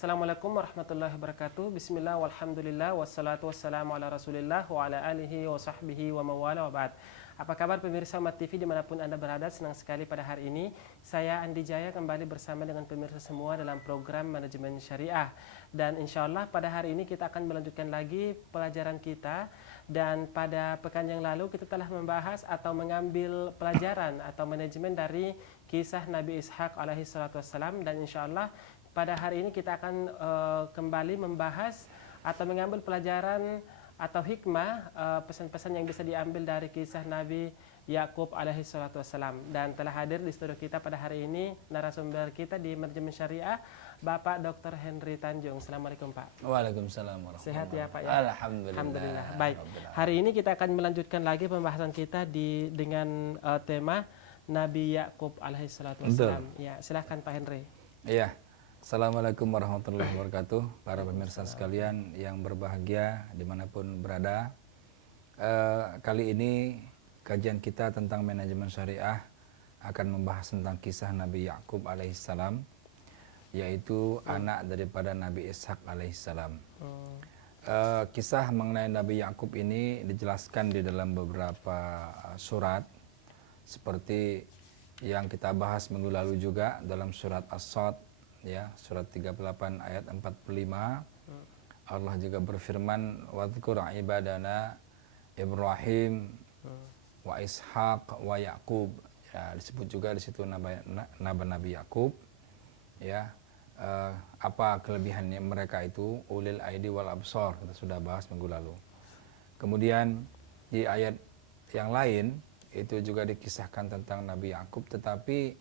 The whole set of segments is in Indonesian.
Assalamualaikum warahmatullahi wabarakatuh. Bismillah walhamdulillah wassalatu wassalamu ala rasulillah wa ala alihi wa sahbihi wa mawala wa ba'd. Apa kabar pemirsa Umat TV dimanapun Anda berada? Senang sekali pada hari ini saya Andi Jaya kembali bersama dengan pemirsa semua dalam program Manajemen Syariah. Dan insya Allah pada hari ini kita akan melanjutkan lagi pelajaran kita. Dan pada pekan yang lalu kita telah membahas atau mengambil pelajaran atau manajemen dari kisah Nabi Ishak alaihi salatu wassalam. Dan insya Allah pada hari ini kita akan kembali membahas atau mengambil pelajaran atau hikmah pesan-pesan yang bisa diambil dari kisah Nabi Yakub alaihi salatu wassalam. Dan telah hadir di studio kita pada hari ini narasumber kita di Manajemen Syariah, Bapak Dr. Henry Tanjung. Assalamualaikum Pak. Waalaikumsalam warahmatullahi wabarakatuh. Sehat ya Pak ya? Alhamdulillah. Baik. Hari ini kita akan melanjutkan lagi pembahasan kita dengan tema Nabi Yakub alaihi salatu wassalam. Ya, silahkan Pak Henry. Iya. Assalamualaikum warahmatullahi wabarakatuh. Para pemirsa sekalian yang berbahagia dimanapun berada. Kali ini kajian kita tentang manajemen syariah akan membahas tentang kisah Nabi Yakub alaihissalam, yaitu anak daripada Nabi Ishak alaihissalam. Kisah mengenai Nabi Yakub ini dijelaskan di dalam beberapa surat, seperti yang kita bahas minggu lalu juga dalam surat As-Sad, ya, surat 38 ayat 45. Allah juga berfirman, wadhkur ibadana Ibrahim wa Ishaq wa Yakub. Ya, disebut juga di situ Nabi Yakub. Ya, apa kelebihannya mereka itu? Ulil aidi wal absar, kita sudah bahas minggu lalu. Kemudian di ayat yang lain itu juga dikisahkan tentang Nabi Yakub, tetapi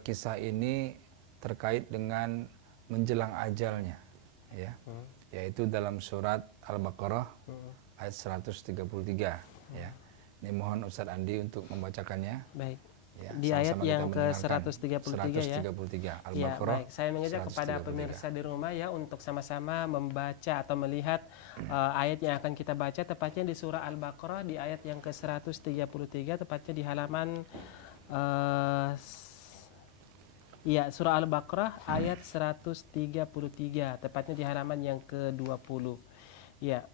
kisah ini terkait dengan menjelang ajalnya, ya, yaitu dalam surat Al-Baqarah ayat 133. Ya. Ini mohon Ustaz Andi untuk membacakannya. Baik. Ya, di ayat yang ke 133 ya. 133 Ya, Al-Baqarah. baik. Saya mengajak kepada pemirsa di rumah ya untuk sama-sama membaca atau melihat ayat yang akan kita baca, tepatnya di surah Al-Baqarah di ayat yang ke 133, tepatnya di halaman surah Al-Baqarah ayat 133, tepatnya di halaman yang ke-20. Ya.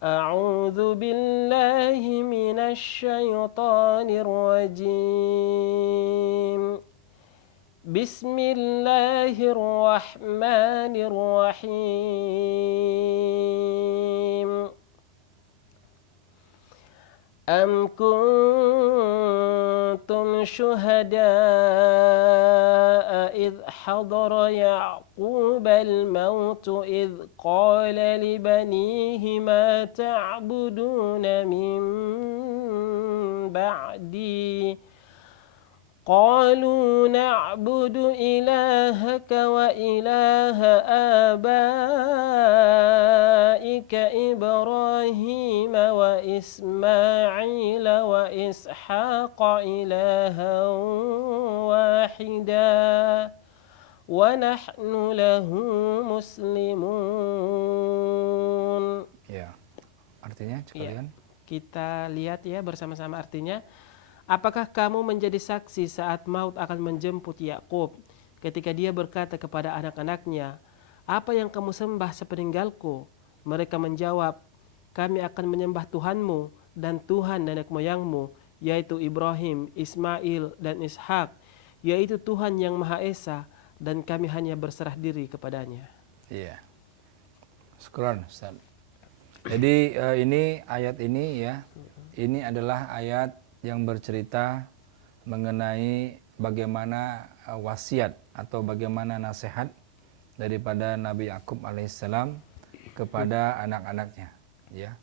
A'udzu billahi minasy syaithanir rajim. Bismillahirrahmanirrahim. Am kuntum syuhada'a idh hadara Ya'qub al-maut idh qala li banihi ma ta'buduna min ba'di qalu na'budu ilahaka wa ilaha abaika Ibrahim wa Ismail wa Ishaq ilahan wahida wa nahnu lahu muslimun. Ya. Artinya sekalian? Kita lihat ya bersama-sama artinya. Apakah kamu menjadi saksi saat maut akan menjemput Yakub ketika dia berkata kepada anak-anaknya, apa yang kamu sembah sepeninggalku? Mereka menjawab, kami akan menyembah Tuhanmu dan Tuhan nenek moyangmu, yaitu Ibrahim, Ismail, dan Ishak, yaitu Tuhan yang Maha Esa, dan kami hanya berserah diri kepadanya. Iya. Syukran, Ustaz. Jadi ini ayat ini ya, ini adalah ayat yang bercerita mengenai bagaimana wasiat atau bagaimana nasihat daripada Nabi Yakub alaihissalam kepada anak-anaknya, ya,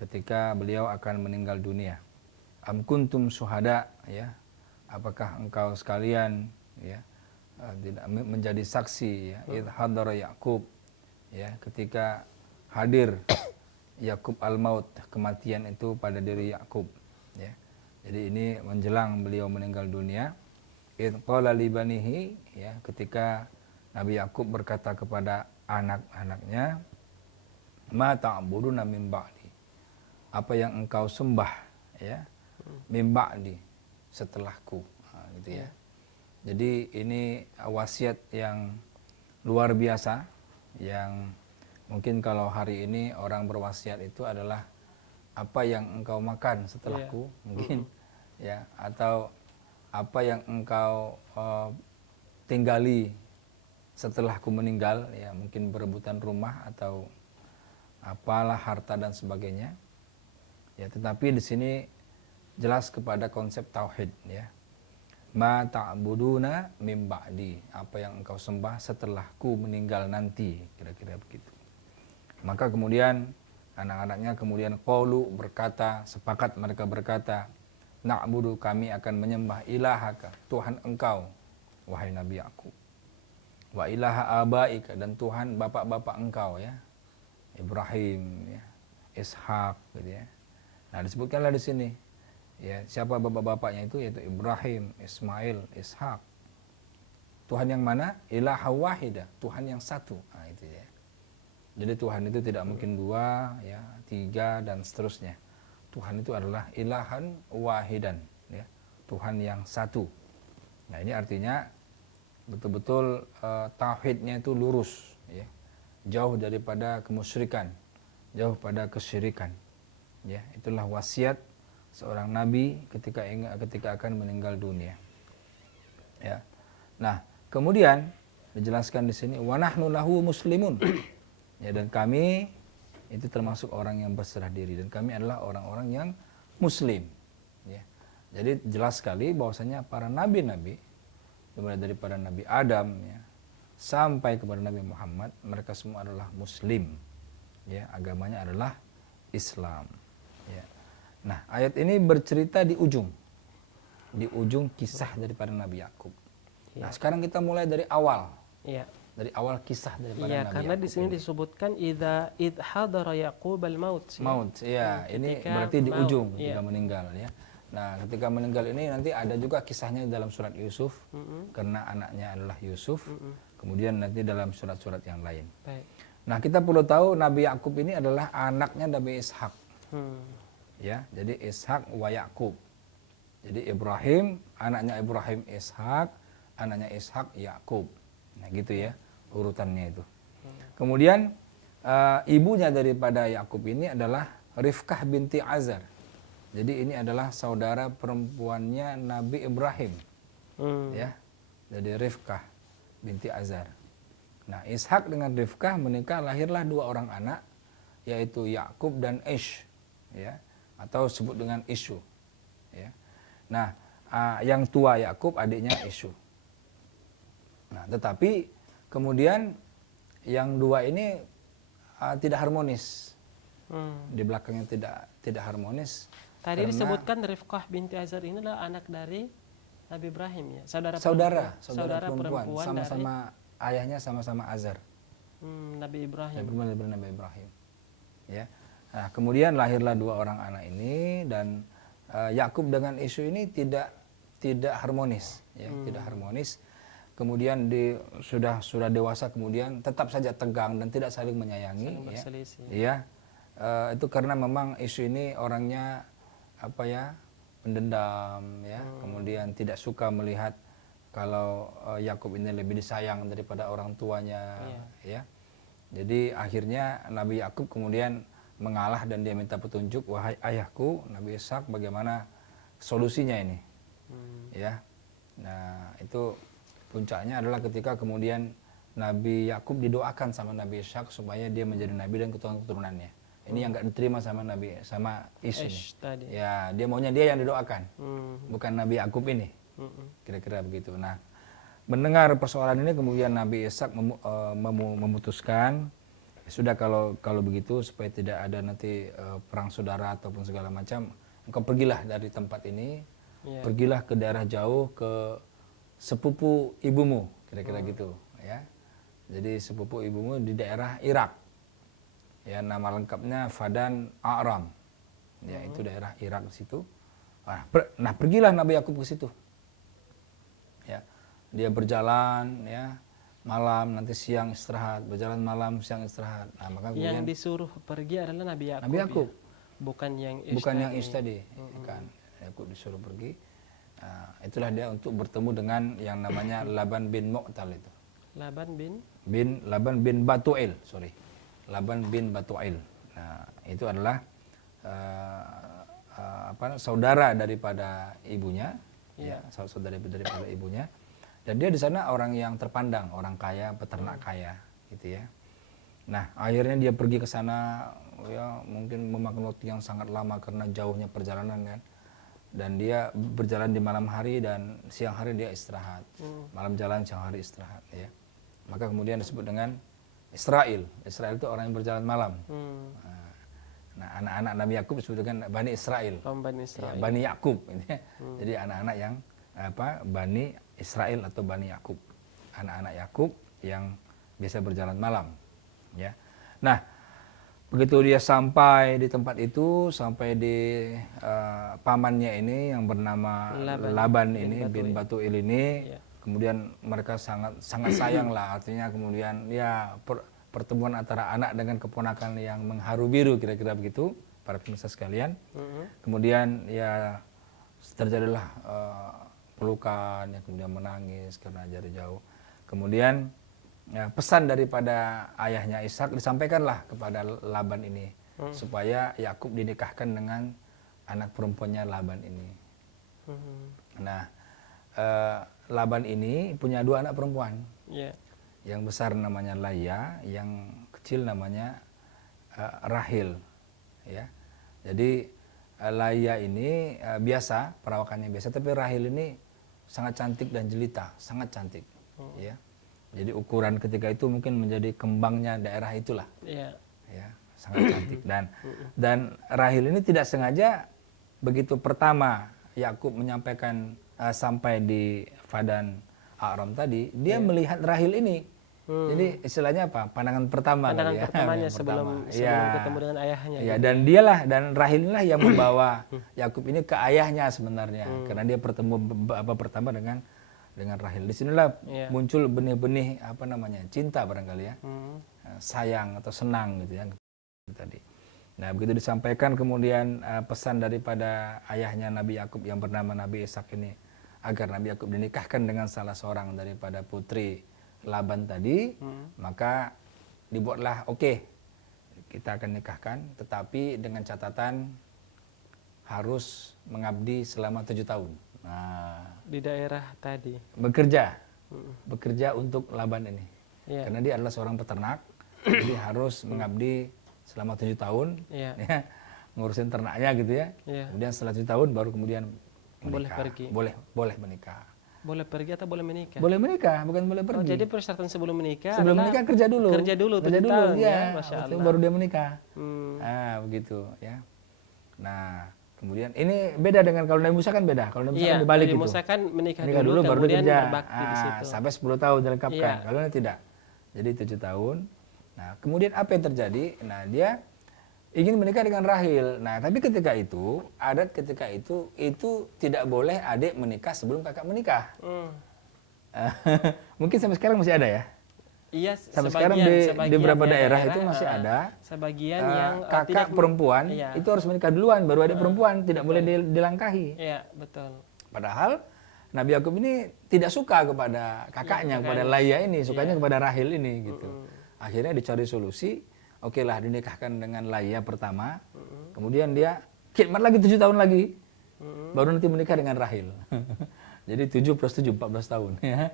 ketika beliau akan meninggal dunia. Am kuntum syuhada, ya, apakah engkau sekalian, ya, tidak menjadi saksi, ya, idh hadara Yakub, ya, ketika hadir Yakub al-maut, kematian itu pada diri Yakub, ya. Jadi ini menjelang beliau meninggal dunia. Idh qala li banihi, ya, ketika Nabi Yakub berkata kepada anak-anaknya, ma ta'buduna min ba'di, apa yang engkau sembah, ya, min ba'di, setelahku, gitu ya. Jadi ini wasiat yang luar biasa yang mungkin kalau hari ini orang berwasiat itu adalah apa yang engkau makan setelahku, mungkin ya, atau apa yang engkau tinggali setelahku meninggal, ya mungkin berebutan rumah atau apalah harta dan sebagainya. Ya, tetapi di sini jelas kepada konsep tauhid, ya. Ma ta'buduna mim ba'di, apa yang engkau sembah setelahku meninggal nanti, kira-kira begitu. Maka kemudian anak-anaknya kemudian qalu, berkata, sepakat mereka berkata, na'budu, kami akan menyembah ilahaka, Tuhan engkau wahai Nabi Yakub, wa ilaha abaika, dan Tuhan bapak-bapak engkau, ya, Ibrahim, ya, Ishak, gitu ya. Nah, disebutkanlah di sini, ya, siapa bapak-bapaknya itu, yaitu Ibrahim, Ismail, Ishak. Tuhan yang mana? Ilaha wahida, Tuhan yang satu. Nah, itu ya. Jadi Tuhan itu tidak mungkin dua, ya, tiga, dan seterusnya. Tuhan itu adalah ilahan wahidan, ya, Tuhan yang satu. Nah, ini artinya betul-betul tauhidnya itu lurus, ya, jauh daripada kemusyrikan, jauh pada kesyirikan. Ya, itulah wasiat seorang nabi ketika akan meninggal dunia. Ya. Nah, kemudian dijelaskan di sini wa nahnu lahu muslimun. Ya, dan kami itu termasuk orang yang berserah diri, dan kami adalah orang-orang yang muslim. Ya. Jadi jelas sekali bahwasanya para nabi-nabi, mulai daripada Nabi Adam, ya, sampai kepada Nabi Muhammad, mereka semua adalah muslim. Ya, agamanya adalah Islam. Ya. Nah, ayat ini bercerita di ujung kisah daripada Nabi Yakub. Ya. Nah, sekarang kita mulai dari awal. Ya. Dari awal kisah daripada Ya, Nabi karena Yakub di sini ini. disebutkan id hadara Yaqub al-maut. Ya. Maut, ya. Ini berarti di maut, ujung ya, ketika meninggal, ya. Nah, ketika meninggal ini nanti ada juga kisahnya dalam surat Yusuf, karena anaknya adalah Yusuf. Kemudian nanti dalam surat-surat yang lain. Baik. Nah, kita perlu tahu Nabi Yakub ini adalah anaknya Nabi Ishak. Ya, jadi Ishak wa Yakub. Jadi Ibrahim, anaknya Ibrahim Ishak, anaknya Ishak Yakub. Nah, gitu ya urutannya itu. Kemudian ibunya daripada Yakub ini adalah Rifkah binti Azar. Jadi ini adalah saudara perempuannya Nabi Ibrahim. Ya. Jadi Rifkah binti Azar. Nah, Ishak dengan Rifkah menikah, lahirlah dua orang anak, yaitu Yakub dan Ish, ya, atau sebut dengan Ishu, ya. Nah, yang tua Yakub, adiknya Ishu. Nah, tetapi kemudian yang dua ini tidak harmonis. Di belakangnya tidak harmonis. Tadi disebutkan Rifkah binti Azar ini adalah anak dari Nabi Ibrahim, ya, saudara perempuan sama-sama ayahnya sama-sama Azar. Nabi Ibrahim. Nabi Ibrahim. Ya. Nah, kemudian lahirlah dua orang anak ini, dan Yakub dengan Isu ini tidak harmonis, ya, tidak harmonis. Kemudian sudah dewasa, kemudian tetap saja tegang dan tidak saling menyayangi, ya. Itu karena memang Isu ini orangnya apa ya, pendendam, ya. Kemudian tidak suka melihat kalau Yakub ini lebih disayang daripada orang tuanya, ya. Jadi akhirnya Nabi Yakub kemudian mengalah dan dia minta petunjuk, wahai ayahku Nabi Ishak, bagaimana solusinya ini, ya. Nah, itu puncaknya adalah ketika kemudian Nabi Yakub didoakan sama Nabi Ishak supaya dia menjadi nabi dan keturunannya. Ini yang nggak diterima sama Ish tadi. Ya, dia maunya dia yang didoakan, bukan Nabi Yakub ini. Kira-kira begitu. Nah, mendengar persoalan ini kemudian Nabi Ishak memutuskan, sudah kalau begitu supaya tidak ada nanti perang saudara ataupun segala macam, engkau pergilah dari tempat ini, pergilah ke daerah jauh, ke sepupu ibumu, kira-kira gitu, ya. Jadi sepupu ibumu di daerah Irak, ya, nama lengkapnya Fadan Aram, ya, itu daerah Irak di situ. Nah, pergilah Nabi Yakub ke situ, ya. Dia berjalan, ya, malam, nanti siang istirahat, berjalan malam, siang istirahat. Nah, maka kemudian yang disuruh pergi adalah Nabi Yakub. Nabi Yakub, ya? Bukan yang Ish tadi. Kan Yakub disuruh pergi. Nah, itulah dia untuk bertemu dengan yang namanya Laban bin Mu'tal itu. Laban bin Batu'il, sorry. Laban bin Batu'il. Nah, itu adalah saudara daripada ibunya, ya, saudara daripada ibunya. Dan dia di sana orang yang terpandang, orang kaya, peternak kaya, gitu ya. Nah, akhirnya dia pergi ke sana, ya mungkin memakan waktu yang sangat lama karena jauhnya perjalanan kan. Dan dia berjalan di malam hari dan siang hari dia istirahat. Malam jalan, siang hari istirahat, ya. Maka kemudian disebut dengan Israel. Israel itu orang yang berjalan malam. Nah, anak-anak Nabi Yakub disebut dengan Bani Israel. Bani Israel. Ya, Bani Yakub. Jadi anak-anak yang Bani Israel atau Bani Yakub. Anak-anak Yakub yang biasa berjalan malam. Ya. Nah, begitu dia sampai di tempat itu, sampai di pamannya ini yang bernama Laban ini bin Batu'il ini, kemudian mereka sangat sayang lah, artinya kemudian ya pertemuan antara anak dengan keponakan yang mengharu biru, kira-kira begitu, para pemirsa sekalian. Kemudian ya terjadilah pelukan, ya, kemudian menangis karena jarak jauh. Kemudian ya, pesan daripada ayahnya Ishak disampaikanlah kepada Laban ini supaya Yakub dinikahkan dengan anak perempuannya Laban ini. Nah, Laban ini punya 2 anak perempuan. Yang besar namanya Laya, yang kecil namanya Rahil. Ya, jadi Laya ini biasa, perawakannya biasa, tapi Rahil ini sangat cantik dan jelita, sangat cantik. Ya. Jadi ukuran ketika itu mungkin menjadi kembangnya daerah itulah. Ya, sangat cantik. Dan Rahil ini tidak sengaja begitu pertama Yakub menyampaikan sampai di Fadan Aram tadi, dia melihat Rahil ini. Jadi istilahnya apa? Pandangan pertama. Pandangan pertamanya sebelum ketemu dengan ayahnya. Ya, dan Rahil inilah yang membawa Yakub ini ke ayahnya sebenarnya, karena dia pertama dengan Rahil. Disinilah muncul benih-benih cinta barangkali ya, sayang atau senang gitu ya tadi. Nah, begitu disampaikan kemudian pesan daripada ayahnya Nabi Yakub yang bernama Nabi Ishak ini agar Nabi Yakub dinikahkan dengan salah seorang daripada putri Laban tadi, maka dibuatlah kita akan nikahkan, tetapi dengan catatan harus mengabdi selama 7 tahun. Nah, di daerah tadi bekerja untuk Laban ini, karena dia adalah seorang peternak, jadi harus mengabdi selama 7 tahun, ya, ngurusin ternaknya gitu ya. Kemudian setelah 7 tahun baru kemudian menikah. Boleh menikah. Boleh pergi atau boleh menikah? Boleh menikah, bukan boleh pergi. Jadi persyaratan sebelum menikah kerja dulu. Kerja dulu 7 tahun ya, Masya Allah. Baru dia menikah. Nah, begitu ya. Nah, kemudian ini beda dengan kalau Nabi Musa kan beda. Kalau Nabi Musa kan dibalik gitu. Nabi Musa kan menikah dulu baru kemudian kerja. berbakti di situ. Sampai 10 tahun dilengkapkan. Kalau ini tidak. Jadi 7 tahun. Nah, kemudian apa yang terjadi? Nah, dia ingin menikah dengan Rahil. Nah, tapi ketika itu, adat ketika itu tidak boleh adik menikah sebelum kakak menikah. Mungkin sampai sekarang masih ada ya? Iya, sampai sekarang di beberapa daerah itu masih ada. Sebagian yang kakak perempuan itu harus menikah duluan, baru adik perempuan, tidak boleh dilangkahi. Iya, betul. Padahal Nabi Yakub ini tidak suka kepada kakaknya, kepada Laya ini, sukanya kepada Rahil ini gitu. Akhirnya dicari solusi. Oke lah, dinikahkan dengan Laya pertama, kemudian dia khidmat lagi 7 tahun lagi, baru nanti menikah dengan Rahil. Jadi 7 plus 7, 14 tahun. Ya.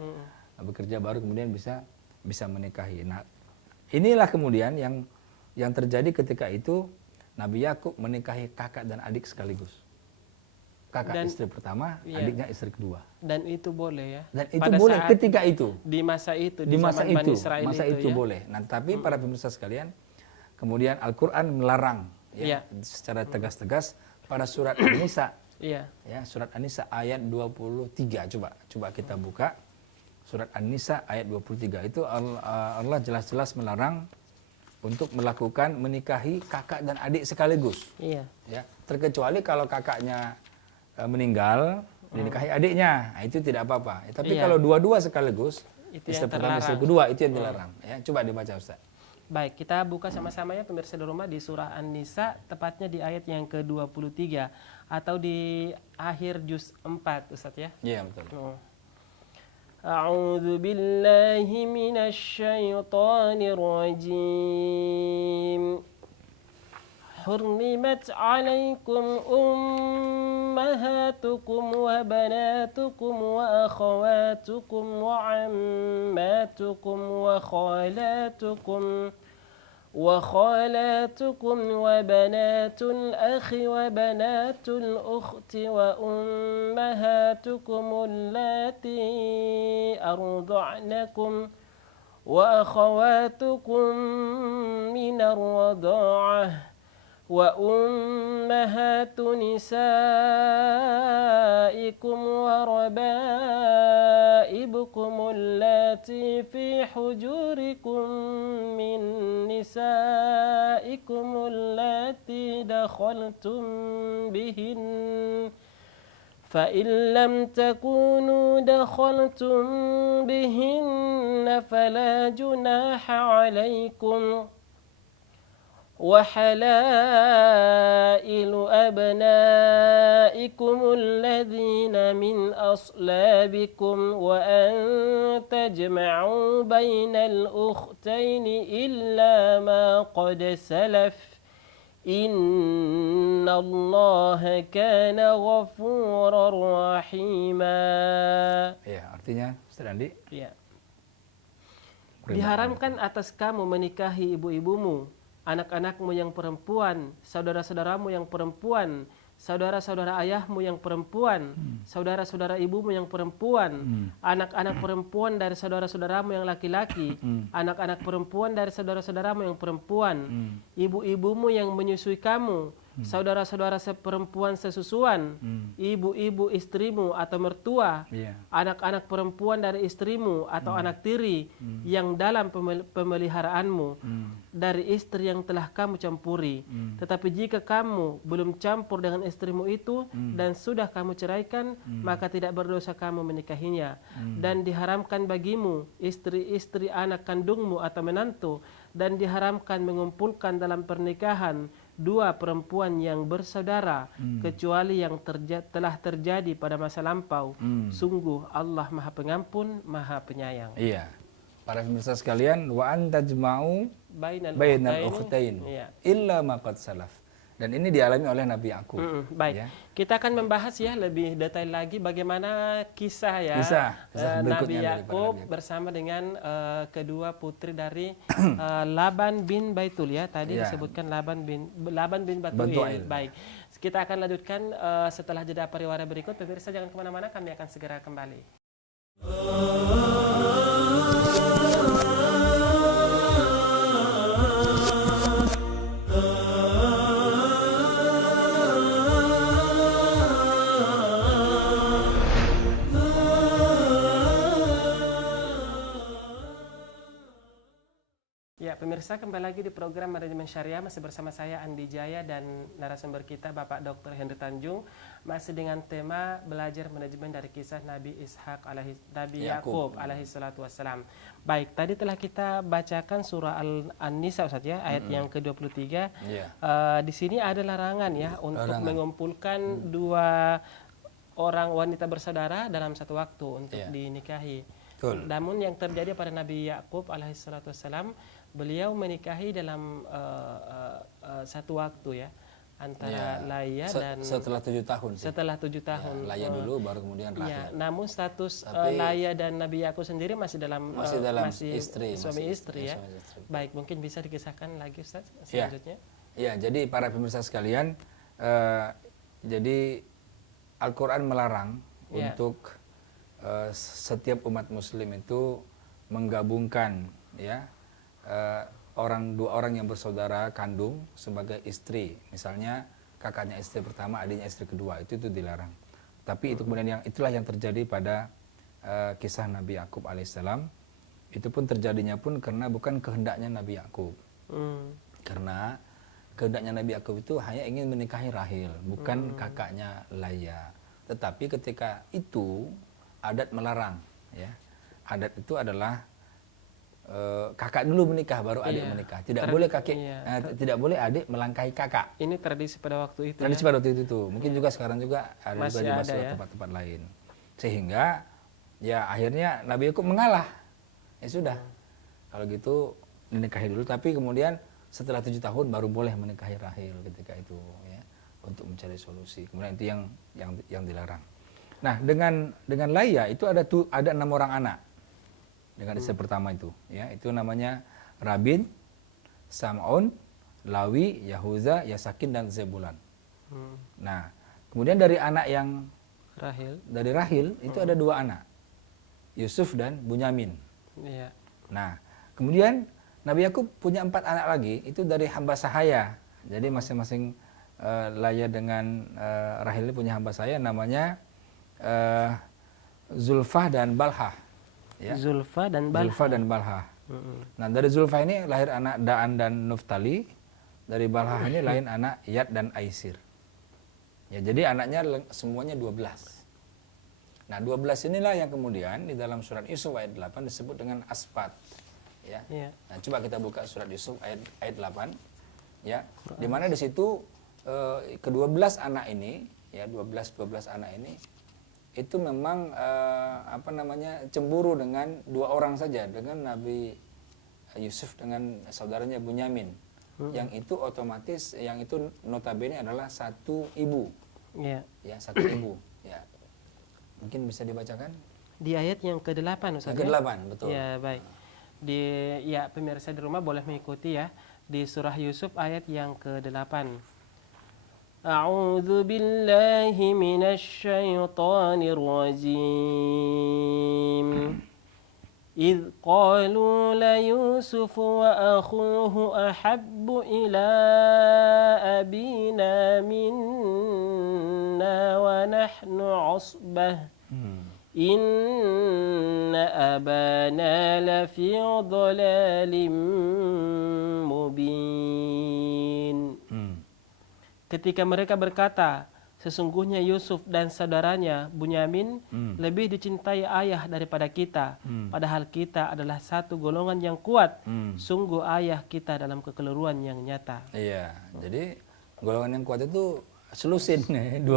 Bekerja baru kemudian bisa menikahi. Nah, inilah kemudian yang terjadi ketika itu Nabi Yakub menikahi kakak dan adik sekaligus. Kakak istri pertama, adiknya istri kedua. Dan itu boleh ya? Dan itu boleh ketika itu. Di masa itu, di masa Bani Israel itu ya? boleh. Nah, tapi para pemirsa sekalian, kemudian Al-Quran melarang secara tegas-tegas pada surat An-Nisa. Ya, surat An-Nisa ayat 23. Coba kita buka. Surat An-Nisa ayat 23 itu Allah jelas-jelas melarang untuk melakukan menikahi kakak dan adik sekaligus. Ya, terkecuali kalau kakaknya meninggal, dinikahi adiknya, nah, itu tidak apa-apa. Tapi kalau dua-dua sekaligus, istri pertama, istri kedua, itu yang dilarang. Ya, coba dibaca Ustaz. Baik, kita buka sama-sama ya pemirsa di rumah di surah An-Nisa, tepatnya di ayat yang ke-23 atau di akhir juz 4, Ustaz ya. Iya, betul. أعوذ بالله من الشيطان الرجيم حرمت عليكم أمهاتكم وبناتكم وأخواتكم وعماتكم وخالاتكم وبنات الأخ وبنات الأخت وأمهاتكم اللاتي أرضعنكم وأخواتكم من الرضاعة وأمهات نسائكم وربائبكم اللاتي في حجوركم من نسائكم اللاتي دخلتم بهن فإن لم تكونوا دخلتم بهن فلا جناح عليكم وحلائل أبنائكم الذين من أصلابكم وأن تجمعوا بين الأختين إلا ما قد سلف إن الله كان غفورا رحيما. Ya, artinya Ustaz Andi? Ya. Diharamkan atas kamu menikahi ibu-ibumu, anak-anakmu yang perempuan, saudara-saudaramu yang perempuan, saudara-saudara ayahmu yang perempuan, saudara-saudara ibumu yang perempuan, anak-anak perempuan dari saudara-saudaramu yang laki-laki, anak-anak perempuan dari saudara-saudaramu yang perempuan, ibu-ibumu yang menyusui kamu, saudara-saudara seperempuan sesusuan, ibu-ibu istrimu atau mertua, anak-anak perempuan dari istrimu atau anak tiri yang dalam pemeliharaanmu, dari istri yang telah kamu campuri. Tetapi jika kamu belum campur dengan istrimu itu dan sudah kamu ceraikan, maka tidak berdosa kamu menikahinya. Dan diharamkan bagimu istri-istri anak kandungmu atau menantu, dan diharamkan mengumpulkan dalam pernikahan dua perempuan yang bersaudara kecuali yang telah terjadi pada masa lampau. Sungguh Allah Maha Pengampun, Maha Penyayang. Iya. Para pemirsa sekalian, wa antajma'u bainal ukhtain illa ma qad salaf. Dan ini dialami oleh Nabi Yakub. Baik. Ya. Kita akan membahas ya lebih detail lagi bagaimana kisah Nabi Yakub bersama dengan kedua putri dari Laban bin Baitul ya. Tadi disebutkan Laban bin Batuil. Baik. Kita akan lanjutkan setelah jeda pariwara berikut. Pemirsa jangan kemana-mana, kami akan segera kembali. Ya, pemirsa, kembali lagi di program Manajemen Syariah, masih bersama saya Andi Jaya dan narasumber kita Bapak Dr. Henry Tanjung, masih dengan tema belajar manajemen dari kisah Nabi Yakub alaihi salatu wassalam. Baik, tadi telah kita bacakan surah An-Nisa Ustaz ya, ayat yang ke-23. Di sini ada larangan ya untuk mengumpulkan dua orang wanita bersaudara dalam satu waktu untuk dinikahi. Namun yang terjadi pada Nabi Yakub alaihi salatu wassalam, beliau menikahi dalam satu waktu ya, antara Laya dan setelah 7 tahun. Setelah 7 tahun. Laya dulu baru kemudian Rahel. Ya, namun status Laya dan Nabi Yakub sendiri masih dalam suami istri ya. Baik, mungkin bisa dikisahkan lagi Ustaz selanjutnya. Ya, jadi para pemirsa sekalian, jadi Al-Qur'an melarang untuk setiap umat muslim itu menggabungkan dua orang yang bersaudara kandung sebagai istri. Misalnya kakaknya istri pertama, adiknya istri kedua, itu dilarang. Tapi itu kemudian itulah yang terjadi pada kisah Nabi Yakub alaihissalam. Itu pun terjadinya pun karena bukan kehendaknya Nabi Yakub. Karena kehendaknya Nabi Yakub itu hanya ingin menikahi Rahel, bukan kakaknya Laya. Tetapi ketika itu adat melarang, ya. Adat itu adalah kakak dulu menikah baru adik menikah. Tidak boleh tidak boleh adik melangkahi kakak. Ini tradisi pada waktu itu. Tradisi pada waktu itu. Mungkin juga sekarang juga ada di tempat-tempat lain. Sehingga Ya akhirnya Nabi Yakub mengalah. Ya sudah, kalau gitu dinikahi dulu. Tapi kemudian setelah 7 tahun baru boleh menikahi Rahil ketika itu, ya, untuk mencari solusi. Kemudian itu yang dilarang. Nah dengan Laya itu ada 6 orang anak dengan istri pertama itu. Ya, itu namanya Rabin, Sam'un, Lawi, Yahuza, Yasakin, dan Zebulan. Nah, kemudian dari anak yang dari Rahil itu ada 2 anak, Yusuf dan Bunyamin. Iya. Nah, kemudian Nabi Yakub punya 4 anak lagi, itu dari hamba sahaya. Jadi masing-masing Laya dengan Rahil punya hamba sahaya, namanya Zulfah dan Balhah. Ya. Zulfa dan Balhah. Nah, dari Zulfah ini lahir anak Daan dan Nuftali. Dari Balhah ini lahir anak Yad dan Aisir. Ya, jadi anaknya semuanya 12. Nah, 12 inilah yang kemudian di dalam surat Yusuf ayat 8 disebut dengan asbat. Ya. Iya. Nah, coba kita buka surat Yusuf ayat 8. Ya. Di mana di situ ke-12 anak ini, ya, 12 anak ini itu memang cemburu dengan 2 orang saja, dengan Nabi Yusuf dengan saudaranya Bunyamin. Yang itu otomatis, yang itu notabene adalah satu ibu. Iya. Ya, satu ibu. Ya. Mungkin bisa dibacakan? Di ayat yang ke-8 Ustaz. Yang ke-8, betul. Ya, baik. Ya, pemirsa di rumah boleh mengikuti ya. Di surah Yusuf ayat yang ke-8. A'udzu billahi minasyaitonir rajim. إذ قالوا ليوسف وأخوه أحب إلى أبينا منا ونحن عصبة إن أبانا لفي ضلال مبين. Ketika mereka berkata, sesungguhnya Yusuf dan saudaranya Bunyamin lebih dicintai ayah daripada kita, padahal kita adalah satu golongan yang kuat. Sungguh ayah kita dalam kekeliruan yang nyata. Iya, jadi golongan yang kuat itu selusin 12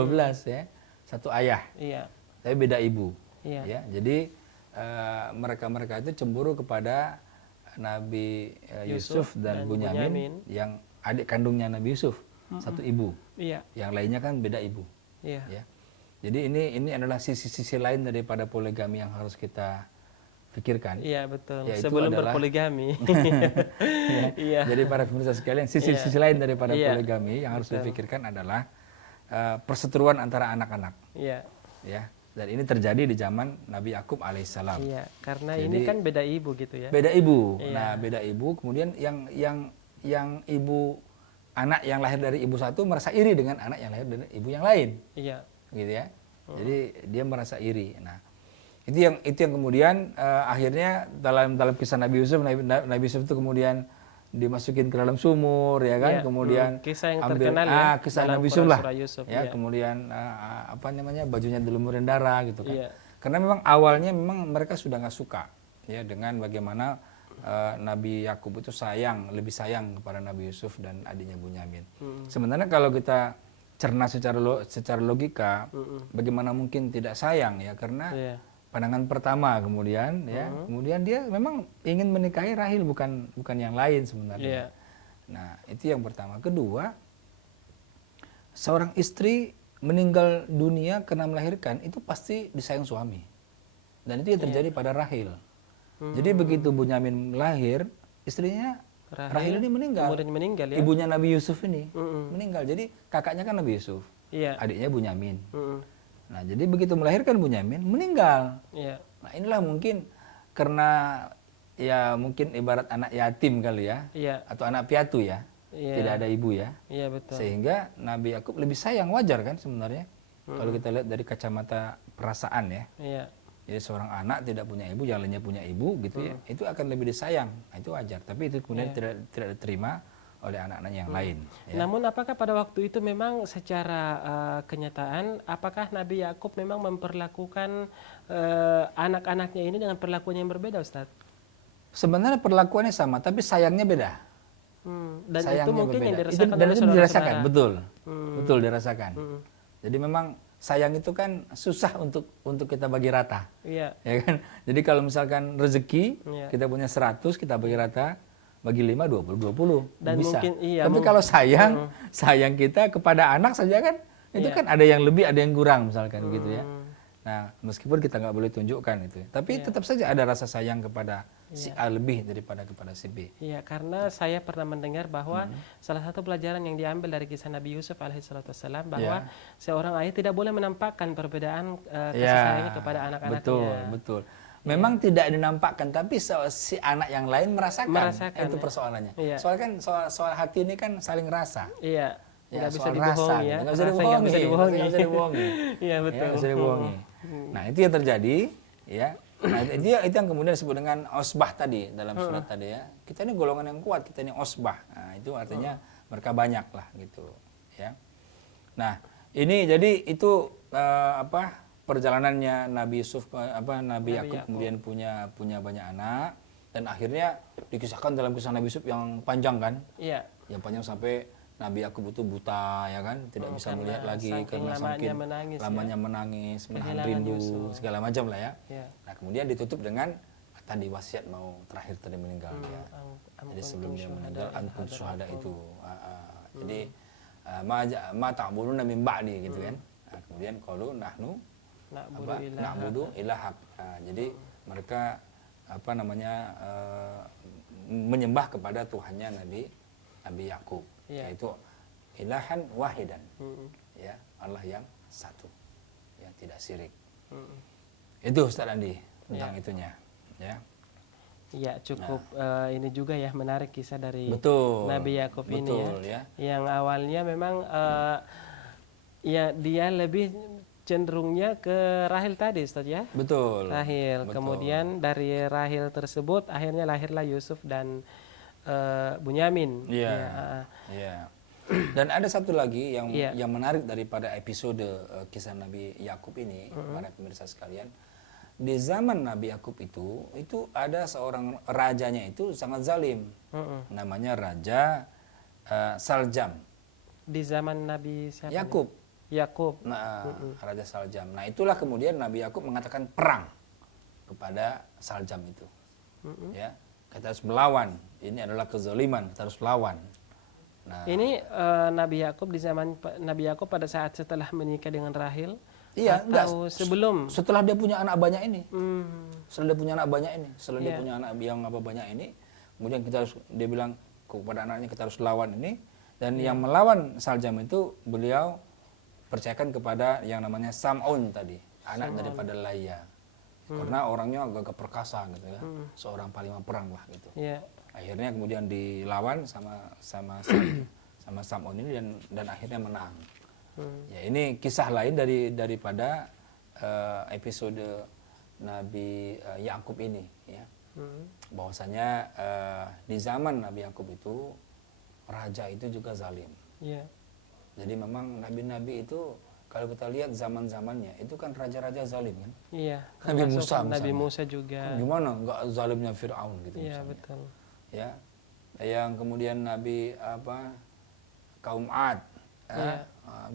ya, satu ayah. Iya. Tapi beda ibu. Iya. Ya, jadi mereka itu cemburu kepada Nabi Yusuf dan Bunyamin yang adik kandungnya Nabi Yusuf. Satu ibu, iya. Yang lainnya kan beda ibu, iya. Ya. Jadi ini adalah sisi-sisi lain daripada poligami yang harus kita pikirkan. Iya, betul. Yaitu sebelum adalah, berpoligami. Ya. Iya. Jadi para pemirsa sekalian, sisi-sisi lain daripada poligami yang harus betul. dipikirkan adalah perseteruan antara anak-anak. Iya. Ya. Dan ini terjadi di zaman Nabi Yakub alaihissalam. Iya, karena Jadi, ini kan beda ibu gitu ya. Beda ibu. Iya. Nah, beda ibu. Kemudian yang ibu, anak yang lahir dari ibu satu merasa iri dengan anak yang lahir dari ibu yang lain. Iya. Gitu ya. Jadi dia merasa iri. Nah, itu yang kemudian akhirnya dalam kisah Nabi Yusuf, Nabi Yusuf itu kemudian dimasukin ke dalam sumur, ya kan? Iya. Kemudian kisah yang ambil terkenal ya, kisah dalam Nabi Yusuf lah. Yusuf, ya, iya. Kemudian bajunya dilumurin darah gitu kan. Iya. Karena memang awalnya memang mereka sudah nggak suka ya dengan bagaimana Nabi Yakub itu lebih sayang kepada Nabi Yusuf dan adiknya Bunyamin. Sebenarnya kalau kita cerna secara logika, bagaimana mungkin tidak sayang ya, karena pandangan pertama kemudian kemudian dia memang ingin menikahi Rahil, bukan yang lain sebenarnya. Nah, itu yang pertama. Kedua, seorang istri meninggal dunia karena melahirkan itu pasti disayang suami. Dan itu yang terjadi pada Rahil. Jadi begitu Bunyamin lahir, istrinya Rahil ini meninggal. Kemudian meninggal ya. Ibunya Nabi Yusuf ini meninggal. Jadi kakaknya kan Nabi Yusuf, adiknya Bunyamin. Nah, jadi begitu melahirkan Bunyamin meninggal. Nah, inilah mungkin karena ya mungkin ibarat anak yatim kali ya, atau anak piatu ya, tidak ada ibu ya. Betul. Sehingga Nabi Yakub lebih sayang, wajar kan sebenarnya. Kalau kita lihat dari kacamata perasaan ya. Jadi seorang anak tidak punya ibu, yang lainnya punya ibu gitu ya, itu akan lebih disayang. Nah, itu wajar. Tapi itu kemudian tidak diterima oleh anak-anak yang lain. Ya. Namun apakah pada waktu itu memang secara kenyataan, apakah Nabi Yakub memang memperlakukan anak-anaknya ini dengan perlakuan yang berbeda, Ustaz? Sebenarnya perlakuannya sama, tapi sayangnya beda. Dan sayangnya itu mungkin berbeda. yang dirasakan Dan oleh itu dirasakan, saudara. betul, betul dirasakan. Jadi memang sayang itu kan susah untuk kita bagi rata. Iya. Ya kan? Jadi kalau misalkan rezeki Iya. kita punya 100, kita bagi rata, bagi 5 20 Dan bisa. mungkin iya, Tapi kalau sayang kita kepada anak saja kan itu Iya. kan ada yang lebih, ada yang kurang misalkan gitu ya. Nah, meskipun kita nggak boleh tunjukkan itu, tapi tetap saja ada rasa sayang kepada si A lebih daripada kepada si B. Iya, karena saya pernah mendengar bahwa salah satu pelajaran yang diambil dari kisah Nabi Yusuf alaihissalam bahwa seorang ayah tidak boleh menampakkan perbedaan kasih sayangnya kepada anak-anaknya. Betul. Memang tidak dinampakkan, tapi si anak yang lain merasakan itu persoalannya. Iya. Soal kan soal hati ini kan saling rasa. Iya. Ya, Nggak bisa soal dibohongi rasa, ya. nggak bisa Rasa dibohongi, nggak bisa dibohongi. nggak bisa dibohongi. Iya, betul. Ya, nggak bisa dibohongi. Nah, itu yang terjadi, ya. Nah, itu yang kemudian disebut dengan osbah tadi dalam surat tadi ya. Kita ini golongan yang kuat, kita ini osbah. Nah, itu artinya mereka banyak lah gitu, ya. Nah, ini jadi itu perjalanannya Nabi Yusuf Nabi Yakub kemudian punya banyak anak dan akhirnya dikisahkan dalam kisah Nabi Yusuf yang panjang kan? Iya. Yang panjang sampai Nabi Yakub itu buta ya kan, tidak bisa melihat lagi karena saking lamanya menangis, menahan rindu segala macam lah ya. Nah, kemudian ditutup dengan tadi wasiat mau terakhir tadi meninggal dia. Jadi sebelum dia meninggal antum syuhada itu. Jadi ma ta'buduna min ba'di gitu kan. Nah, kemudian qalu nahnu na'budu ilahak. Jadi mereka menyembah kepada Tuhannya Nabi Yakub, yaitu ilahan wahidan, ya Allah yang satu, yang tidak syirik. Itu Ustaz Andi tentang itunya, ya. Ya cukup ini juga ya menarik kisah dari Betul, Nabi Yakub ini ya. Yang awalnya memang ya dia lebih cenderungnya ke Rahel tadi Ustaz ya. Betul. Rahel. Kemudian dari Rahel tersebut akhirnya lahirlah Yusuf dan Bunyamin. Iya. Dan ada satu lagi yang menarik daripada episode kisah Nabi Yakub ini, para pemirsa sekalian. Di zaman Nabi Yakub itu ada seorang rajanya itu sangat zalim. Namanya Raja Saljam. Di zaman Nabi siapa? Yakub. Nah, Raja Saljam. Nah, itulah kemudian Nabi Yakub mengatakan perang kepada Saljam itu. Ya, kita harus melawan. Ini adalah kezaliman, kita harus lawan. Nah, ini Nabi Yakub di zaman Nabi Yakub pada saat setelah menikah dengan Rahel. Iya, atau sebelum? Setelah dia punya anak banyak ini. Setelah dia punya anak banyak ini, dia punya anak yang banyak ini, kemudian dia bilang kepada anaknya kita harus lawan ini, dan yang melawan Saljam itu beliau percayakan kepada yang namanya Sam'un tadi, anak daripada Laya. Karena orangnya agak perkasa gitu ya, seorang panglima perang lah gitu. Akhirnya kemudian dilawan sama Sam'un ini dan akhirnya menang. Ya, ini kisah lain daripada episode Nabi Yakub ini ya. Bahwasanya di zaman Nabi Yakub itu raja itu juga zalim. Jadi memang nabi-nabi itu kalau kita lihat zaman-zamannya itu kan raja-raja zalim kan. Nabi Musa juga. Gimana enggak zalimnya Firaun gitu. Iya, betul. Ya. Yang kemudian Nabi kaum Ad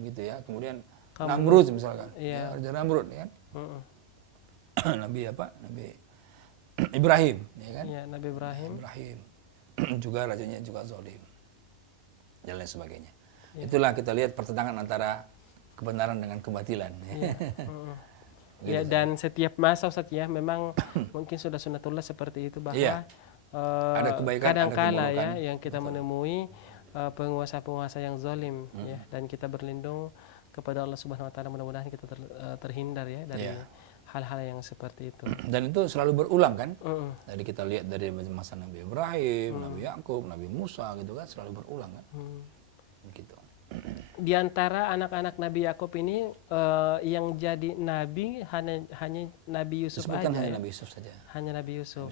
gitu ya. Kemudian Namrud misalkan. Raja Namrud kan. Nabi Ibrahim ya kan. Nabi Ibrahim. Juga rajanya juga zalim. Dan lain sebagainya. Itulah kita lihat pertentangan antara kebenaran dengan kebatilan. Ya, dan setiap masa Ustaz ya memang mungkin sudah sunatullah seperti itu bahwa ada kebaikan, kadang-kala ya yang kita menemui penguasa-penguasa yang zalim ya, dan kita berlindung kepada Allah Subhanahu wa taala, mudah-mudahan kita terhindar ya dari hal-hal yang seperti itu. Dan itu selalu berulang kan? Jadi kita lihat dari masa Nabi Ibrahim, Nabi Yakub, Nabi Musa gitu kan selalu berulang kan? Gitu. Di antara anak-anak Nabi Yakub ini yang jadi nabi hanya Nabi Yusuf aja. Hanya Nabi Yusuf saja. Hanya Nabi Yusuf.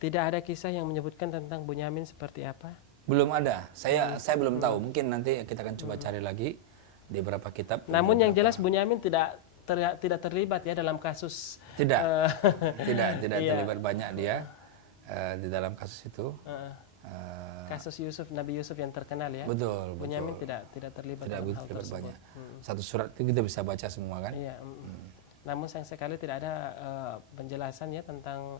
Tidak ada kisah yang menyebutkan tentang Bunyamin seperti apa? Belum ada. Saya belum tahu. Mungkin nanti kita akan coba cari lagi di beberapa kitab. Namun yang jelas Bunyamin tidak terlibat ya dalam kasus. Tidak terlibat banyak dia di dalam kasus itu. kasus Yusuf, Nabi Yusuf yang terkenal ya. Betul, Bunyamin betul. tidak terlibat Tidak dalam hal terlibat tersebut. banyak. Satu surat itu kita bisa baca semua kan. Iya. Namun sayang sekali tidak ada penjelasan ya tentang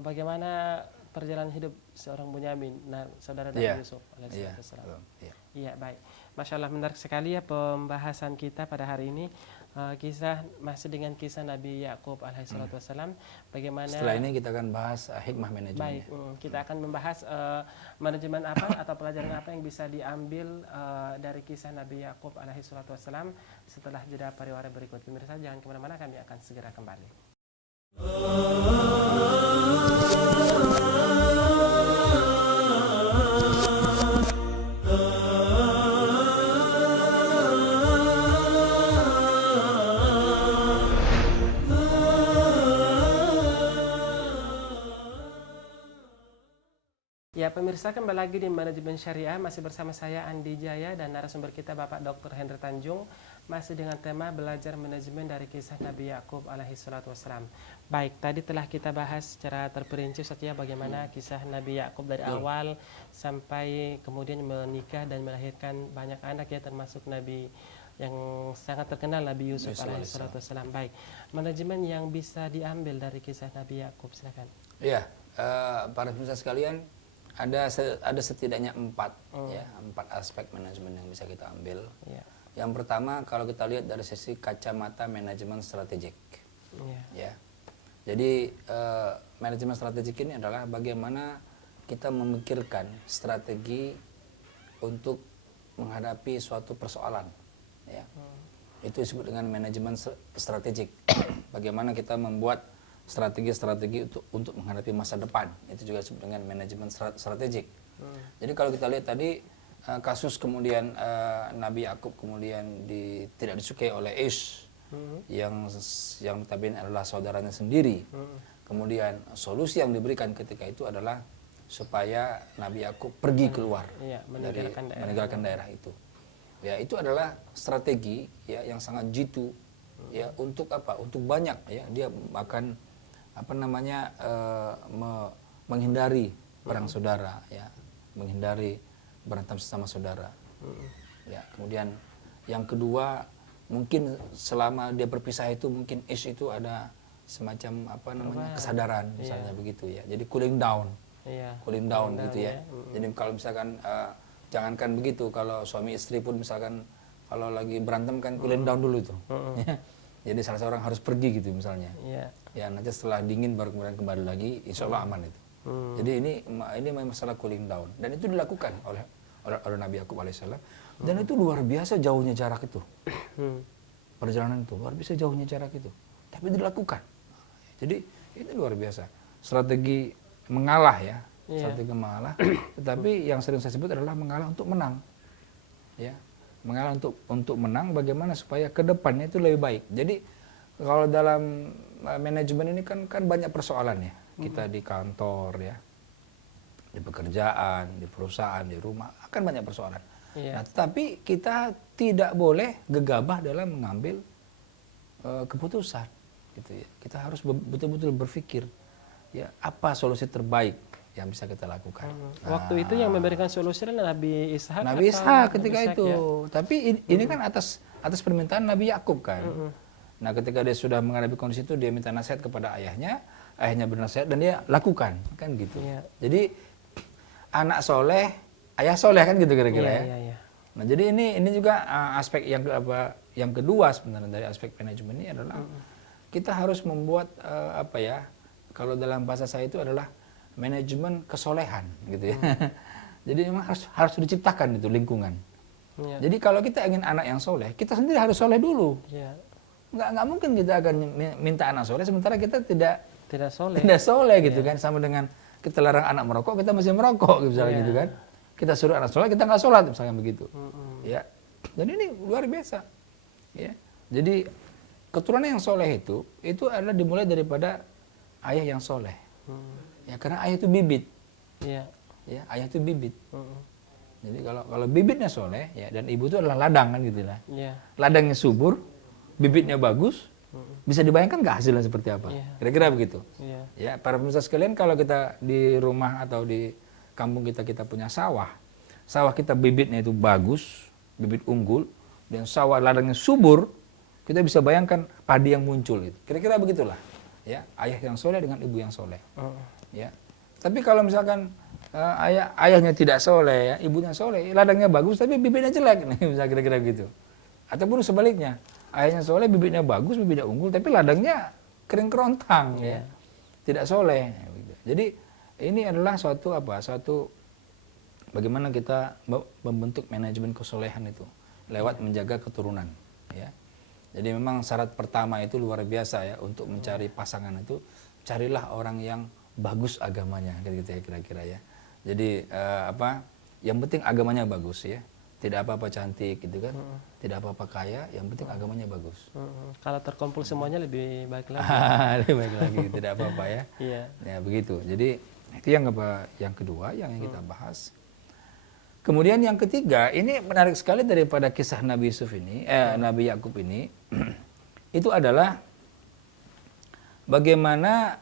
bagaimana perjalanan hidup seorang Bunyamin, saudara Nabi Yusuf alaihissalam. Iya, baik. Masya Allah, menarik sekali ya pembahasan kita pada hari ini. Kisah masih dengan kisah Nabi Yakub alaihissalam. Bagaimana? Setelah ini kita akan bahas hikmah manajemen. Baik, kita akan membahas manajemen apa atau pelajaran apa yang bisa diambil dari kisah Nabi Yakub alaihissalam setelah jeda pariwara berikut. Pemirsa jangan kemana-mana, kami akan segera kembali. Ya pemirsa, kembali lagi di Manajemen Syariah, masih bersama saya Andi Jaya dan narasumber kita Bapak Dr. Hendra Tanjung, masih dengan tema belajar manajemen dari kisah Nabi Yakub alaihissalam. Baik, tadi telah kita bahas secara terperinci saja bagaimana kisah Nabi Yakub dari awal sampai kemudian menikah dan melahirkan banyak anak ya, termasuk Nabi yang sangat terkenal Nabi Yusuf alaihissalam. Baik, manajemen yang bisa diambil dari kisah Nabi Yakub, silakan. Iya, para pemirsa sekalian, ada setidaknya empat aspek manajemen yang bisa kita ambil. Yang pertama, kalau kita lihat dari sisi kacamata manajemen strategik. Ya, jadi manajemen strategik ini adalah bagaimana kita memikirkan strategi untuk menghadapi suatu persoalan. Ya, itu disebut dengan manajemen strategik. Bagaimana kita membuat strategi-strategi untuk menghadapi masa depan, itu juga disebut dengan manajemen strategik. Jadi kalau kita lihat tadi kasus kemudian Nabi Yakub kemudian tidak disukai oleh Ish yang notabene adalah saudaranya sendiri. Kemudian solusi yang diberikan ketika itu adalah supaya Nabi Yakub pergi keluar dari meninggalkan daerah itu. Ya, itu adalah strategi ya yang sangat jitu ya untuk apa? Untuk banyak ya, dia akan menghindari perang saudara ya, menghindari berantem sesama saudara. Ya, kemudian yang kedua, mungkin selama dia berpisah itu mungkin Ish itu ada semacam kesadaran misalnya begitu ya. Jadi cooling down gitu ya. Jadi kalau misalkan jangankan begitu, kalau suami istri pun misalkan kalau lagi berantem kan cooling down dulu tuh. Jadi salah seorang harus pergi gitu misalnya. Ya, nanti setelah dingin baru kemudian kembali lagi, insya Allah aman itu. Jadi ini masalah cooling down, dan itu dilakukan oleh Nabi Yakub alaihissalam. Dan itu luar biasa jauhnya jarak itu. Perjalanan itu luar biasa jauhnya jarak itu, tapi dilakukan. Jadi itu luar biasa. Strategi mengalah ya, strategi mengalah. Tetapi yang sering saya sebut adalah mengalah untuk menang. Ya, mengalah untuk menang. Bagaimana supaya ke depannya itu lebih baik. Jadi kalau dalam manajemen ini kan banyak persoalan ya. Kita di kantor ya, di pekerjaan, di perusahaan, di rumah, akan banyak persoalan. Nah, tapi kita tidak boleh gegabah dalam mengambil keputusan gitu ya. Kita harus betul-betul berpikir ya, apa solusi terbaik yang bisa kita lakukan. Waktu itu yang memberikan solusi adalah Nabi Ishak. Nabi Ishak ketika itu. Ya? Tapi ini kan atas permintaan Nabi Yakub kan. Nah, ketika dia sudah menghadapi kondisi itu, dia minta nasihat kepada ayahnya bernasihat dan dia lakukan kan gitu. Jadi anak soleh, ayah soleh kan gitu kira-kira ya. Nah, jadi ini juga aspek yang kedua sebenarnya dari aspek manajemen ini adalah kita harus membuat kalau dalam bahasa saya itu adalah manajemen kesolehan gitu ya. Jadi memang harus diciptakan itu lingkungan. Jadi kalau kita ingin anak yang soleh, kita sendiri harus soleh dulu. Nggak mungkin kita akan minta anak soleh sementara kita tidak soleh gitu kan. Sama dengan kita larang anak merokok, kita masih merokok misalnya gitu kan. Kita suruh anak soleh, kita nggak sholat misalnya begitu. Ya, dan ini luar biasa. Ya, jadi keturunan yang soleh itu adalah dimulai daripada ayah yang soleh. Ya, karena ayah itu bibit. Ya, ayah itu bibit. Jadi kalau bibitnya soleh ya, dan ibu itu adalah ladang kan gitu lah. Ladangnya subur, bibitnya bagus, bisa dibayangkan nggak hasilnya seperti apa? Kira-kira begitu. Ya, para pemirsa sekalian, kalau kita di rumah atau di kampung kita punya sawah. Sawah kita bibitnya itu bagus, bibit unggul, dan sawah ladangnya subur, kita bisa bayangkan padi yang muncul itu. Kira-kira begitulah. Ya, ayah yang soleh dengan ibu yang soleh. Ya. Tapi kalau misalkan ayahnya tidak soleh, ya, ibunya soleh, ladangnya bagus tapi bibitnya jelek, nih, bisa kira-kira gitu. Ataupun sebaliknya, ayahnya soleh, bibitnya bagus, bibitnya unggul, tapi ladangnya kering kerontang, ya, tidak soleh. Jadi ini adalah suatu bagaimana kita membentuk manajemen kesolehan itu lewat menjaga keturunan. Ya. Jadi memang syarat pertama itu luar biasa ya untuk mencari pasangan itu, carilah orang yang bagus agamanya, gitu ya kira-kira ya. Jadi yang penting agamanya bagus ya. Tidak apa-apa cantik gitu kan, tidak apa-apa kaya, yang penting agamanya bagus. Kalau terkumpul semuanya lebih baik lagi. Lebih baik lagi, tidak apa-apa ya. Iya. Ya, begitu. Jadi itu yang kedua yang kita bahas. Kemudian yang ketiga, ini menarik sekali daripada kisah Nabi Yusuf ini, Nabi Yakub ini, itu adalah bagaimana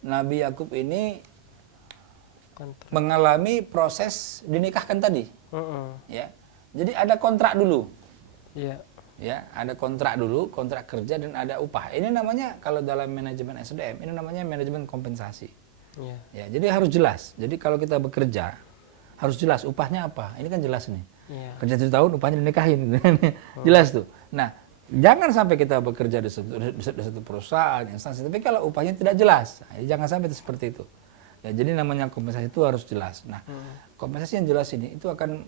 Nabi Yakub ini mengalami proses dinikahkan tadi. Ya. Jadi ada kontrak dulu. Iya. Ya, ada kontrak dulu, kontrak kerja dan ada upah. Ini namanya kalau dalam manajemen SDM, ini namanya manajemen kompensasi. Iya. Ya, jadi harus jelas. Jadi kalau kita bekerja harus jelas upahnya apa. Ini kan jelas nih. Iya. Kerja 7 tahun upahnya dinikahin. Jelas tuh. Nah, jangan sampai kita bekerja di satu perusahaan, instansi, tapi kalau upahnya tidak jelas, jangan sampai seperti itu. Ya, jadi namanya kompensasi itu harus jelas. Nah, kompensasi yang jelas ini itu akan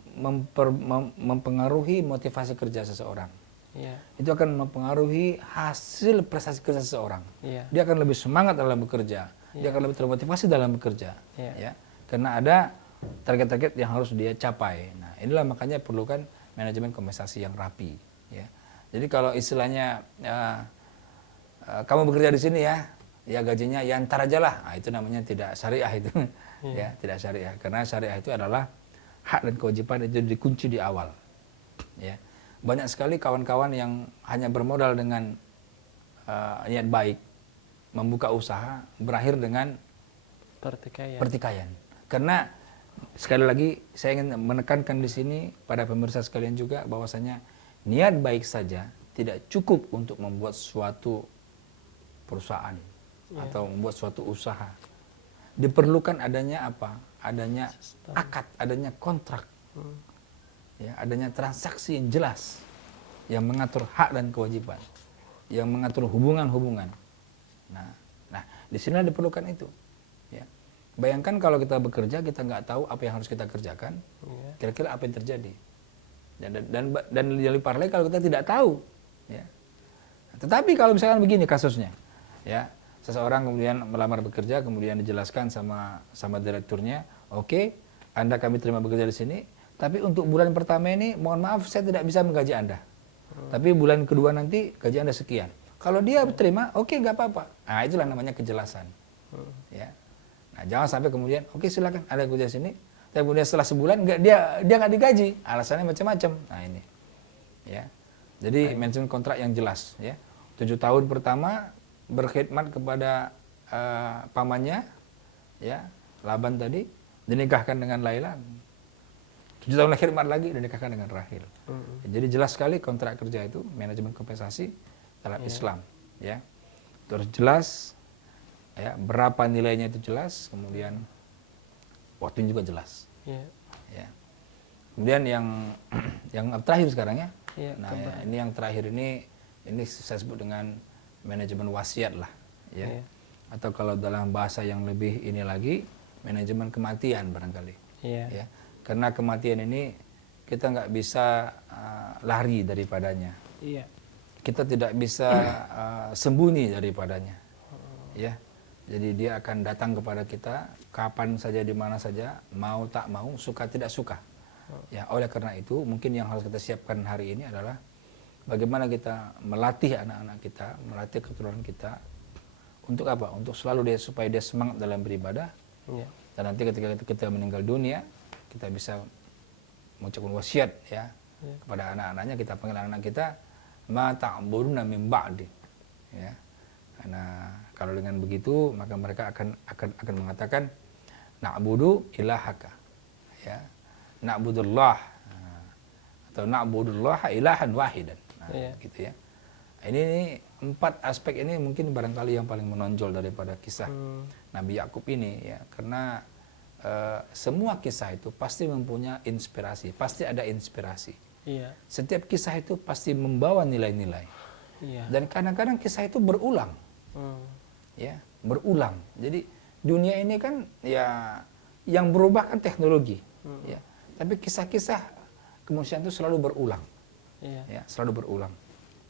mempengaruhi motivasi kerja seseorang. Yeah. Itu akan mempengaruhi hasil prestasi kerja seseorang. Yeah. Dia akan lebih semangat dalam bekerja. Yeah. Dia akan lebih termotivasi dalam bekerja. Yeah. Ya, karena ada target-target yang harus dia capai. Nah, inilah makanya perlukan manajemen kompensasi yang rapi. Ya. Jadi kalau istilahnya kamu bekerja di sini ya gajinya ya antar aja lah. Nah, itu namanya tidak syariah itu. Ya, tidak syariah. Karena syariah itu adalah hak dan kewajiban itu dikunci di awal. Ya. Banyak sekali kawan-kawan yang hanya bermodal dengan niat baik, membuka usaha, berakhir dengan pertikaian. Karena sekali lagi saya ingin menekankan di sini pada pemirsa sekalian juga bahwasanya niat baik saja tidak cukup untuk membuat suatu perusahaan. Atau membuat suatu usaha. Diperlukan adanya apa? Adanya akad, adanya kontrak. Ya, adanya transaksi yang jelas yang mengatur hak dan kewajiban, yang mengatur hubungan-hubungan. Nah, di sini diperlukan itu. Ya. Bayangkan kalau kita bekerja kita nggak tahu apa yang harus kita kerjakan, kira-kira apa yang terjadi. Dan lebih parah lagi kalau kita tidak tahu. Ya. Tetapi kalau misalkan begini kasusnya, ya. Seseorang kemudian melamar bekerja, kemudian dijelaskan sama direkturnya, oke, Anda kami terima bekerja di sini, tapi untuk bulan pertama ini, mohon maaf saya tidak bisa menggaji Anda. Tapi bulan kedua nanti gaji Anda sekian. Kalau dia terima, oke, nggak apa-apa. Nah, itulah namanya kejelasan. Ya. Nah, jangan sampai kemudian, oke, silakan Anda kerja di sini, tapi kemudian setelah sebulan dia nggak digaji, alasannya macam-macam. Nah, ini, ya. Jadi manajemen kontrak yang jelas, ya. 7 tahun pertama berkhidmat kepada pamannya, ya, Laban tadi, dinikahkan dengan Laila. 7 tahun khidmat lagi dinikahkan dengan Rahil. Jadi jelas sekali kontrak kerja itu manajemen kompensasi dalam Islam, ya. Terus jelas, ya, berapa nilainya itu jelas, kemudian waktunya juga jelas. Ya. Kemudian yang terakhir sekarang ya. Nah, ya, ini yang terakhir ini saya sebut dengan manajemen wasiat lah, ya. Atau kalau dalam bahasa yang lebih ini lagi, manajemen kematian barangkali. Ya. Karena kematian ini kita nggak bisa lari daripadanya. Kita tidak bisa sembunyi daripadanya. Ya. Jadi dia akan datang kepada kita kapan saja, di mana saja, mau tak mau, suka tidak suka. Ya, oleh karena itu mungkin yang harus kita siapkan hari ini adalah bagaimana kita melatih anak-anak kita, melatih keturunan kita untuk apa? Untuk selalu supaya dia semangat dalam beribadah. Dan nanti ketika kita meninggal dunia, kita bisa mengucapkan wasiat, ya, kepada anak-anaknya. Kita panggil anak-anak kita, ma ta'buduna min ba'di. Ya. Karena kalau dengan begitu maka mereka akan mengatakan, na'budu ilahaka, ya, na'budullah, atau na'budullah ilahan wahidan, gitu ya. Ini 4 aspek ini mungkin barangkali yang paling menonjol daripada kisah Nabi Yakub ini, ya, karena semua kisah itu pasti mempunyai inspirasi, pasti ada inspirasi. Iya. Setiap kisah itu pasti membawa nilai-nilai. Iya. Dan kadang-kadang kisah itu berulang, ya, berulang. Jadi dunia ini kan ya yang berubah kan teknologi, ya. Tapi kisah-kisah kemanusiaan itu selalu berulang, ya, selalu berulang.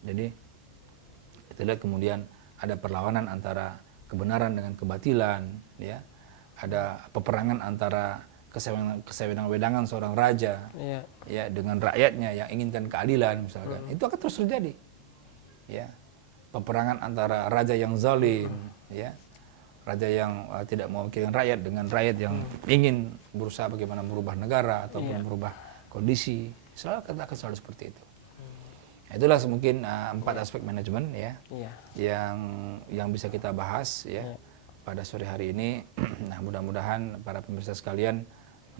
Jadi kita lihat kemudian ada perlawanan antara kebenaran dengan kebatilan, ya. Ada peperangan antara kesewenang-wenangan seorang raja, ya, dengan rakyatnya yang inginkan keadilan misalkan. Itu akan terus terjadi, ya. Peperangan antara raja yang zalim, ya, raja yang tidak memikirkan rakyat dengan rakyat yang ingin berusaha bagaimana merubah negara ataupun merubah kondisi, akan selalu seperti itu. Itulah mungkin 4 aspek manajemen, ya, yang bisa kita bahas, ya, pada sore hari ini. Nah, mudah-mudahan para pemirsa sekalian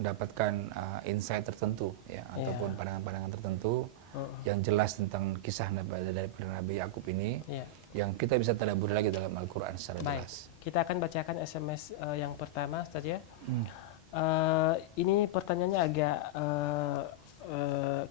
mendapatkan insight tertentu, ya, ataupun pandangan-pandangan tertentu yang jelas tentang kisah daripada Nabi Yakub ini, yang kita bisa tadabbur lagi dalam Al-Quran secara jelas. Kita akan bacakan SMS yang pertama, Ustaz, ya. Ini pertanyaannya agak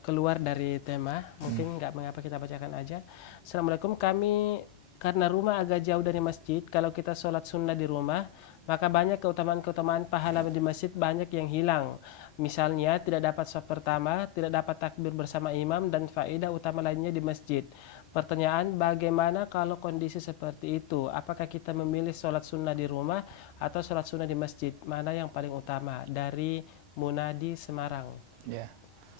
keluar dari tema, mungkin nggak mengapa kita bacakan aja. Assalamualaikum, kami karena rumah agak jauh dari masjid, kalau kita sholat sunnah di rumah, maka banyak keutamaan-keutamaan pahala di masjid banyak yang hilang. Misalnya tidak dapat shaf pertama, tidak dapat takbir bersama imam, dan faedah utama lainnya di masjid. Pertanyaan, bagaimana kalau kondisi seperti itu? Apakah kita memilih sholat sunnah di rumah atau sholat sunnah di masjid? Mana yang paling utama? Dari Munadi, Semarang. Ya.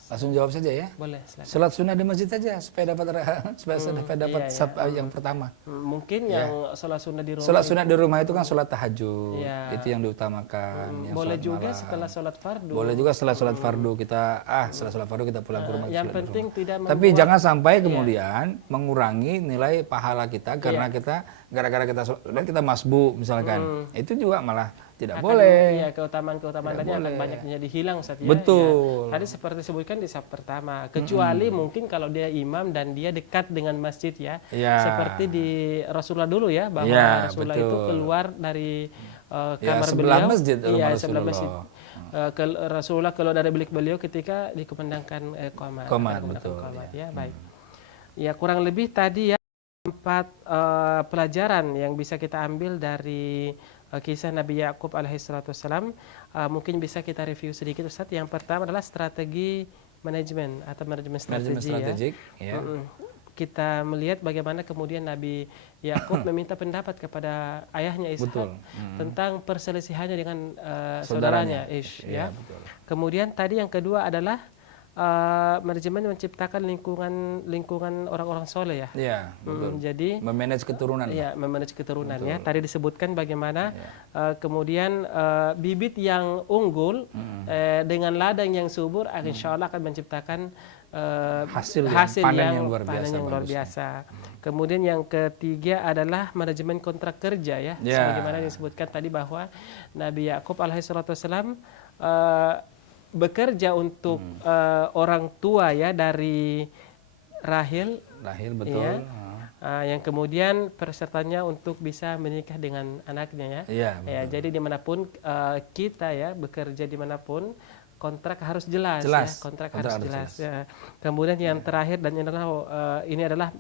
Langsung jawab saja, ya. Boleh, silakan. Sholat sunnah di masjid saja supaya dapat saf yang pertama. Mungkin yang sholat sunnah di rumah. Sholat sunnah di rumah itu kan sholat tahajud, itu yang diutamakan. Yang boleh juga setelah sholat fardu. Boleh juga setelah sholat fardu setelah sholat fardu kita pulang ke rumah. Yang penting tidak Tapi jangan sampai kemudian mengurangi nilai pahala kita karena kita gara-gara kita masbuk misalkan. Itu juga malah tidak boleh. Iya, keutamaan-keutamaan lainnya akan banyak jadi hilang, Ustaz, ya. Betul. Ya. Tadi seperti disebutkan di shaf pertama, kecuali mungkin kalau dia imam dan dia dekat dengan masjid, ya. Seperti di Rasulullah dulu, ya, bahwa Rasulullah itu keluar dari kamar sebelah beliau, masjid, sebelah masjid. Rasulullah keluar dari bilik beliau ketika dikumandangkan qomat. Betul. Ya, baik. Ya, kurang lebih tadi, ya, 4 pelajaran yang bisa kita ambil dari kisah Nabi Yakub alaihissalam. Mungkin bisa kita review sedikit, Ustaz. Yang pertama adalah strategi manajemen atau manajemen strategi, ya. Kita melihat bagaimana kemudian Nabi Yakub meminta pendapat kepada ayahnya Ishak tentang perselisihannya dengan saudaranya Ish, ya. Kemudian tadi yang kedua adalah manajemen menciptakan lingkungan orang-orang soleh, ya. Iya, betul. Jadi memanage keturunan. Iya, memanage keturunan, ya. Tadi disebutkan bagaimana kemudian bibit yang unggul dengan ladang yang subur, insya Allah akan menciptakan hasil yang luar biasa. Kemudian yang ketiga adalah manajemen kontrak kerja, ya. Sebagaimana disebutkan tadi bahwa Nabi Yakub alaihissalam bekerja untuk orang tua, ya, dari Rahil, betul, ya. Yang kemudian pesertanya untuk bisa menikah dengan anaknya, ya. Jadi dimanapun kita, ya, bekerja dimanapun, kontrak harus jelas, ya. Kontrak harus jelas. Ya. Kemudian yang terakhir dan ini adalah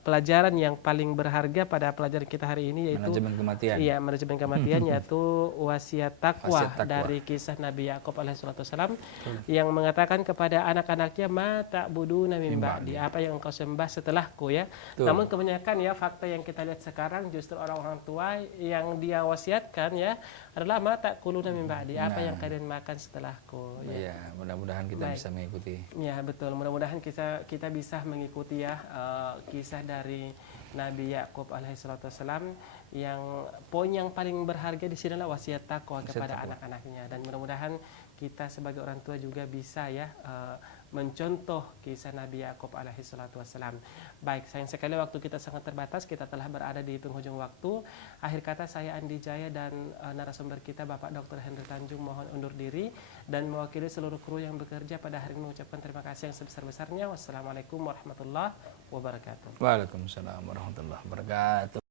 pelajaran yang paling berharga pada pelajaran kita hari ini, yaitu manajemen kematian. Iya, manajemen kematian, yaitu wasiat takwa dari kisah Nabi Yakub alaihissalam yang mengatakan kepada anak-anaknya, ma ta'buduna min ba'di, apa yang engkau sembah setelahku, ya. Namun kebanyakan, ya, fakta yang kita lihat sekarang justru orang-orang tua yang dia wasiatkan, ya, adalah ma ta'kuluna min ba'di, apa yang kalian makan setelahku. Ya, mudah-mudahan kita bisa mengikuti. Ya, betul. Mudah-mudahan kita bisa mengikuti, ya, kisah dari Nabi Yakub alaihissalam, yang poin yang paling berharga di sini adalah wasiat takwa kepada anak-anaknya, dan mudah-mudahan kita sebagai orang tua juga bisa, ya, mencontoh kisah Nabi Yakub alaihi salatu wassalam. Baik, sayang sekali waktu kita sangat terbatas, kita telah berada di penghujung waktu. Akhir kata saya Andi Jaya dan narasumber kita Bapak Dr. Henry Tanjung mohon undur diri dan mewakili seluruh kru yang bekerja pada hari ini mengucapkan terima kasih yang sebesar-besarnya. Wassalamualaikum warahmatullahi wabarakatuh. Waalaikumsalam warahmatullahi wabarakatuh.